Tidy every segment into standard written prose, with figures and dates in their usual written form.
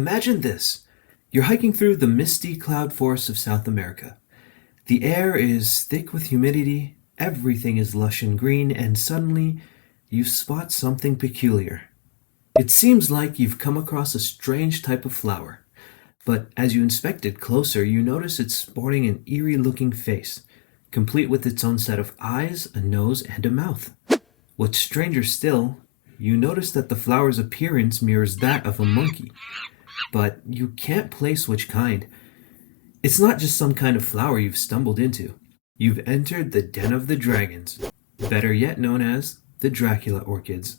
Imagine this. You're hiking through the misty cloud forests of South America. The air is thick with humidity, everything is lush and green, and suddenly you spot something peculiar. It seems like you've come across a strange type of flower, but as you inspect it closer, you notice it's sporting an eerie-looking face, complete with its own set of eyes, a nose, and a mouth. What's stranger still, you notice that the flower's appearance mirrors that of a monkey, but you can't place which kind. It's not just some kind of flower you've stumbled into. You've entered the den of the dragons, better yet known as the Dracula orchids.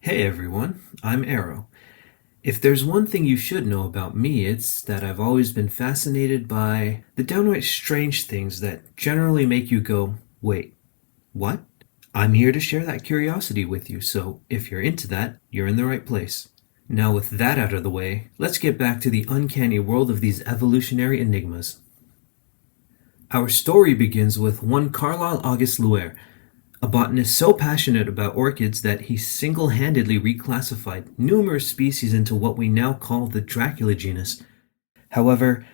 Hey everyone, I'm Arrow. If there's one thing you should know about me, it's that I've always been fascinated by the downright strange things that generally make you go, wait, what? I'm here to share that curiosity with you, so if you're into that, you're in the right place. Now with that out of the way, let's get back to the uncanny world of these evolutionary enigmas. Our story begins with one Carlyle August Luer, a botanist so passionate about orchids that he single-handedly reclassified numerous species into what we now call the Dracula genus. However,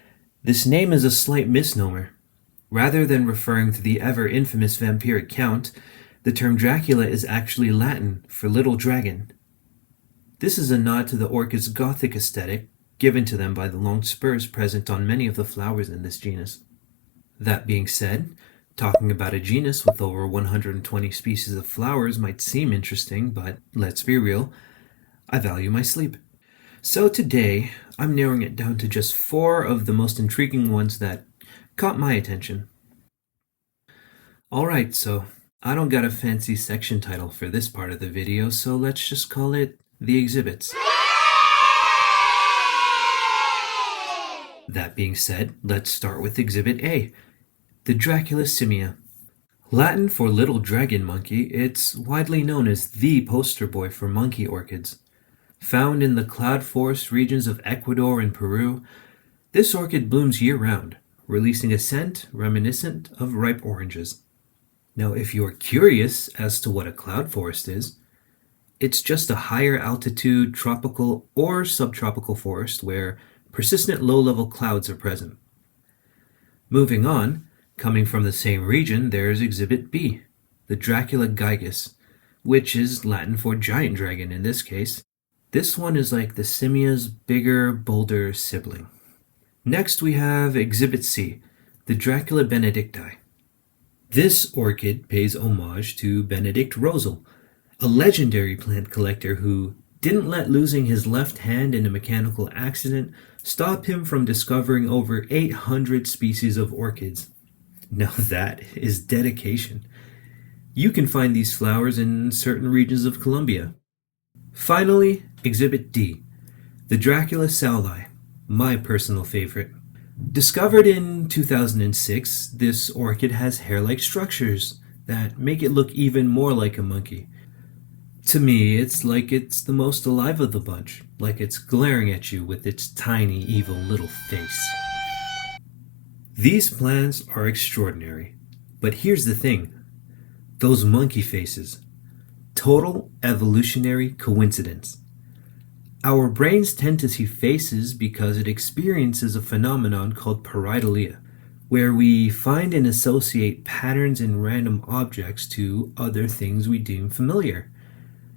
this name is a slight misnomer. Rather than referring to the ever-infamous vampiric count, the term Dracula is actually Latin for little dragon. This is a nod to the orchid's Gothic aesthetic, given to them by the long spurs present on many of the flowers in this genus. That being said, talking about a genus with over 120 species of flowers might seem interesting, but let's be real, I value my sleep. So today, I'm narrowing it down to just 4 of the most intriguing ones that caught my attention. Alright, so I don't got a fancy section title for this part of the video, so let's just call it the exhibits. That being said, let's start with Exhibit A, the Dracula simia. Latin for little dragon monkey, it's widely known as the poster boy for monkey orchids. Found in the cloud forest regions of Ecuador and Peru, this orchid blooms year-round, releasing a scent reminiscent of ripe oranges. Now, if you're curious as to what a cloud forest is, it's just a higher altitude tropical or subtropical forest where persistent low-level clouds are present. Moving on, coming from the same region, there's Exhibit B, the Dracula gigas, which is Latin for giant dragon in this case. This one is like the simia's bigger, bolder sibling. Next we have Exhibit C, the Dracula benedictii. This orchid pays homage to Benedict Rosal, a legendary plant collector who didn't let losing his left hand in a mechanical accident stop him from discovering over 800 species of orchids. Now that is dedication. You can find these flowers in certain regions of Colombia. Finally, Exhibit D, the Dracula saulii, my personal favorite. Discovered in 2006, this orchid has hair-like structures that make it look even more like a monkey. To me, it's like it's the most alive of the bunch, like it's glaring at you with its tiny, evil little face. These plants are extraordinary, but here's the thing. Those monkey faces. Total evolutionary coincidence. Our brains tend to see faces because it experiences a phenomenon called pareidolia, where we find and associate patterns in random objects to other things we deem familiar.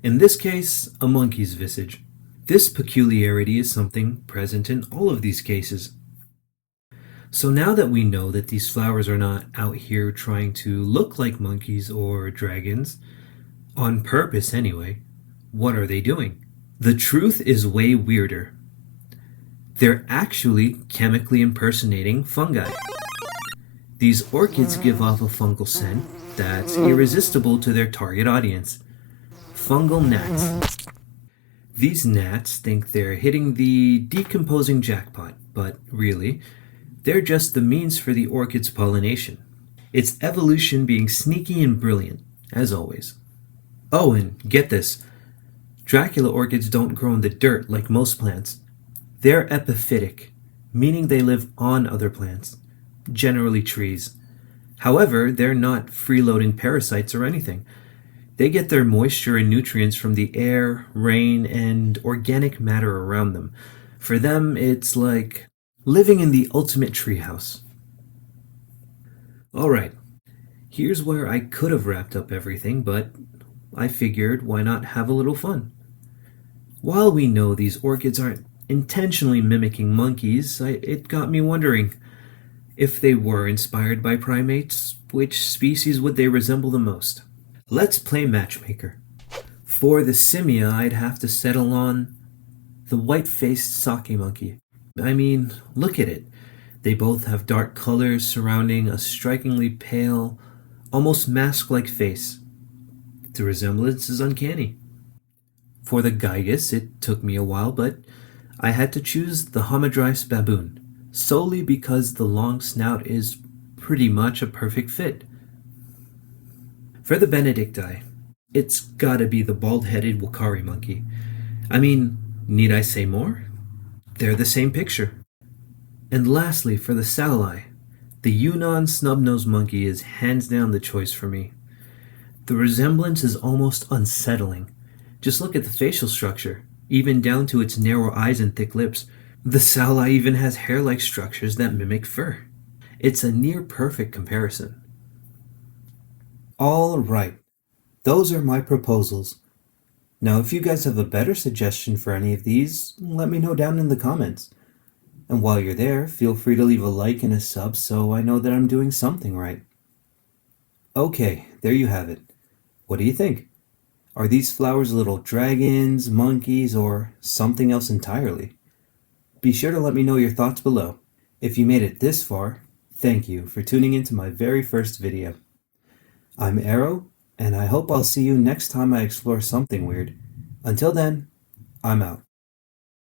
In this case, a monkey's visage. This peculiarity is something present in all of these cases. So now that we know that these flowers are not out here trying to look like monkeys or dragons, on purpose anyway, what are they doing? The truth is way weirder. They're actually chemically impersonating fungi. These orchids give off a fungal scent that's irresistible to their target audience. Fungal gnats. These gnats think they're hitting the decomposing jackpot, but really, they're just the means for the orchid's pollination. It's evolution being sneaky and brilliant, as always. Oh, and get this. Dracula orchids don't grow in the dirt like most plants. They're epiphytic, meaning they live on other plants, generally trees. However, they're not freeloading parasites or anything. They get their moisture and nutrients from the air, rain, and organic matter around them. For them, it's like living in the ultimate treehouse. Alright, here's where I could have wrapped up everything, but I figured why not have a little fun? While we know these orchids aren't intentionally mimicking monkeys, it got me wondering if they were inspired by primates, which species would they resemble the most? Let's play Matchmaker. For the simia, I'd have to settle on the white-faced sake monkey. I mean, look at it. They both have dark colors surrounding a strikingly pale, almost mask-like face. The resemblance is uncanny. For the gigas, it took me a while, but I had to choose the Hamadryas baboon, solely because the long snout is pretty much a perfect fit. For the benedictii, it's gotta be the bald-headed wakari monkey. I mean, need I say more? They're the same picture. And lastly, for the saulii, the Yunnan snub-nosed monkey is hands down the choice for me. The resemblance is almost unsettling. Just look at the facial structure, even down to its narrow eyes and thick lips. The saulii even has hair-like structures that mimic fur. It's a near-perfect comparison. All right, those are my proposals. Now, if you guys have a better suggestion for any of these, let me know down in the comments. And while you're there, feel free to leave a like and a sub so I know that I'm doing something right. Okay, there you have it. What do you think? Are these flowers little dragons, monkeys, or something else entirely? Be sure to let me know your thoughts below. If you made it this far, thank you for tuning into my very first video. I'm Arrow, and I hope I'll see you next time I explore something weird. Until then, I'm out.